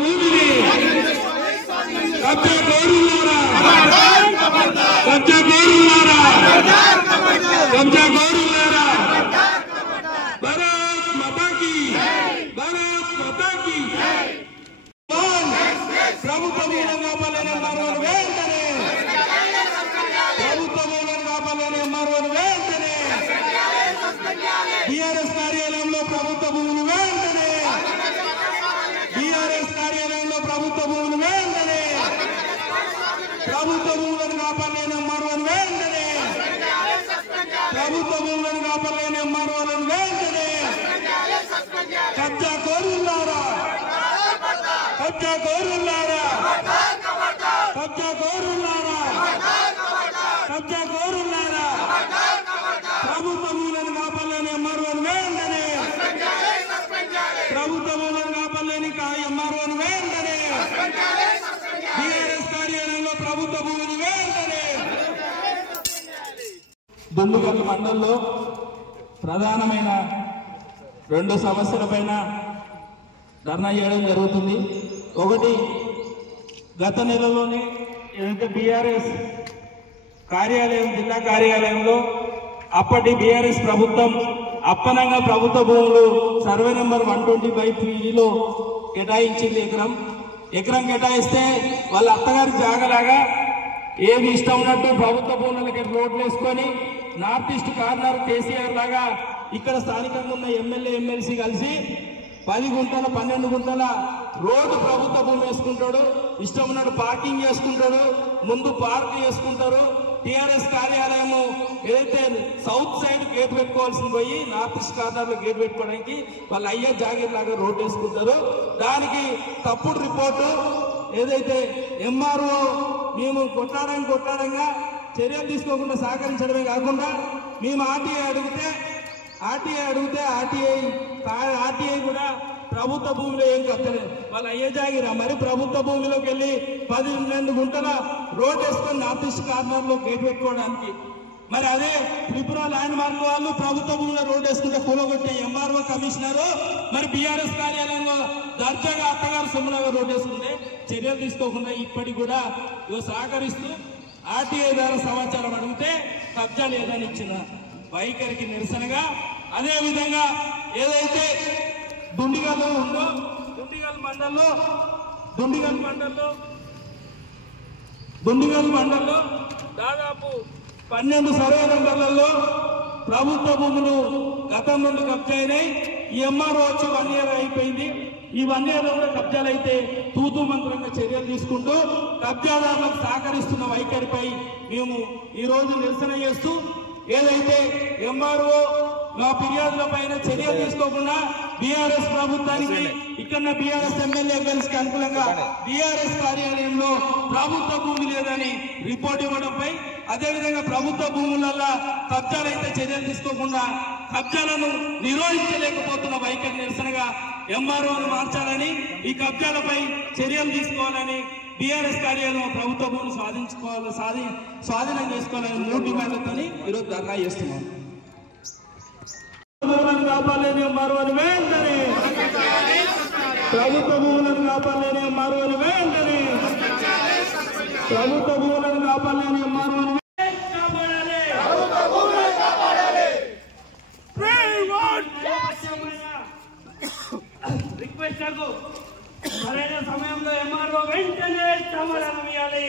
భూమిని కబ్జా కోరులారా, కబ్జా కోరులారా, కబ్జా కోరులారా, భారత్ మాతా కీ, భారత్ మాతా కీ. ప్రభుత్వ భూములను కాపాడలేని ఎంఆర్ఓను వెంటనే, ప్రభుత్వ భూములను కాపాడలేని ఎంఆర్ఓను వెంటనే, బీఆర్ఎస్ కార్యాలయంలో ప్రభుత్వ భూములు వెంటనే, బీఆర్ఎస్ కార్యాలయంలో ప్రభుత్వ భూములు వెంటనే, ప్రభుత్వ భూములను కాపాడలేని ఎంఆర్ఓను వెంటనే, ప్రభుత్వ భూములను కాపాడలేని ఎంఆర్ఓలను వెంటనే, కబ్జా కోరులారా, కబ్జా కోరులారా, కబ్జా కోరులారా, కబ్జా కోరులారా, ప్రభుత్వ భూములను కాపాడలేని ఎంఆర్ఓను వెంటనే, ప్రభుత్వ భూములను కాపాడలేని ఎంఆర్ఓను వెంటనే, బీఆర్ఎస్ కార్యాలయంలో ప్రభుత్వ భూములు వెంటనే. దుండుగల్ మండలంలో ప్రధానమైన 2 సమస్యలపైన ధర్నా చేయడం జరుగుతుంది. ఒకటి, గత నెలలోనే ఏదైతే బీఆర్ఎస్ కార్యాలయం జిల్లా కార్యాలయంలో అప్పటి బీఆర్ఎస్ ప్రభుత్వం అప్పనంగా ప్రభుత్వ భూములు సర్వే నెంబర్ 120/3లో కేటాయించింది. ఎకరం కేటాయిస్తే వాళ్ళ అత్తగారి జాగలాగా ఏమి ఇష్టం ఉన్నట్టు ప్రభుత్వ భూములకి రోడ్లు వేసుకొని నార్త్ ఈస్ట్ కార్నర్ కేసీఆర్ లాగా ఇక్కడ స్థానికంగా ఉన్న ఎమ్మెల్యే ఎమ్మెల్సీ కలిసి 10 గుంటల 12 గుంటల రోడ్డు ప్రభుత్వ భూమి వేసుకుంటాడు, ఇష్టం ఉన్నట్టు పార్కింగ్ చేసుకుంటాడు, ముందు పార్క్ చేసుకుంటారు. టీఆర్ఎస్ కార్యాలయము ఏదైతే సౌత్ సైడ్ గేట్ పెట్టుకోవాల్సింది పోయి నార్త్ ఈస్ట్ కార్నర్లో గేట్ పెట్టుకోవడానికి వాళ్ళు అయ్యే జాగీర్ లాగా రోడ్డు వేసుకుంటారు. దానికి తప్పుడు రిపోర్టు ఏదైతే ఎంఆర్ఓ మేము కొట్లాడంగా చర్యలు తీసుకోకుండా సహకరించడమే కాకుండా మేము ఆర్టీఐ అడిగితే ఆర్టీఐ కూడా ప్రభుత్వ భూమిలో ఏం కట్టలేదు, వాళ్ళు అయ్యే జాగిరా. మరి ప్రభుత్వ భూమిలోకి వెళ్ళి 12 గుంటల రోడ్ వేసుకొని నార్త్ ఈస్ట్ కార్నర్లో గేట్ పెట్టుకోవడానికి. మరి అదే త్రిపుర ల్యాండ్ మార్క్ వాళ్ళు ప్రభుత్వ భూమిలో రోడ్ వేసుకుంటే కూలగొట్టే ఎంఆర్ఓ కమిషనరు మరి బీఆర్ఎస్ కార్యాలయంలో దర్జాగా అత్తగారు సొమ్ములాగా రోడ్ వేసుకుంటే చర్యలు తీసుకోకుండా ఇప్పటికి కూడా సహకరిస్తూ ఆర్టీఐ ద్వారా సమాచారం అడిగితే కబ్జా లేదని ఇచ్చిన వైఖరికి నిరసనగా, అదే విధంగా ఏదైతే దుండిగల్ ఉందో దుండిగల్ మండల్లో దాదాపు 12 సర్వే నెంబర్లలో ప్రభుత్వ భూములు గతం నుండి కబ్జా అయినాయి. ఈ ఎంఆర్ఓ వచ్చి 1 ఇయర్ అయిపోయింది. ఈ 1 ఇయర్లో కూడా కబ్జాలు అయితే తూతూ మంత్రంగా చర్యలు తీసుకుంటూ కబ్జాదారులకు సహకరిస్తున్న వైఖరిపై మేము ఈరోజు నిరసన చేస్తూ ఏదైతే ఎంఆర్ఓ మా ఫిర్యాదుల పైన చర్యలు తీసుకోకుండా బీఆర్ఎస్ ప్రభుత్వానికి ఇక్కడ బీఆర్ఎస్ ఎమ్మెల్యే ఎమ్మెల్సీకి అనుకూలంగా బీఆర్ఎస్ కార్యాలయంలో ప్రభుత్వ భూమి లేదని రిపోర్ట్ ఇవ్వడంపై, అదేవిధంగా ప్రభుత్వ భూములలో కబ్జాలైతే చర్యలు తీసుకోకుండా కబ్జాలను నిరోధించలేకపోతున్న వైఖరి నిరసనగా ఎంఆర్ఓను మార్చాలని, ఈ కబ్జాలపై చర్యలు తీసుకోవాలని, బీఆర్ఎస్ కార్యాలయం ప్రభుత్వ భూములు స్వాధీనం చేసుకోవాలని 3 డిమాండ్లతో ఈరోజు ధర్నా చేస్తున్నాం. భూములను కాపాడలేని ఎంఆర్ఓను వెంటనే, ప్రభుత్వ భూములను కాపాడలేని ఎంఆర్ఓను వెంటనే, ప్రభుత్వ భూములను కాపాడలేని ఎంఆర్ఓను రిక్వెస్ట్ సరైన సమయంలో ఎంఆర్ఓ వెంటనే సమాధానం ఇవ్వాలి.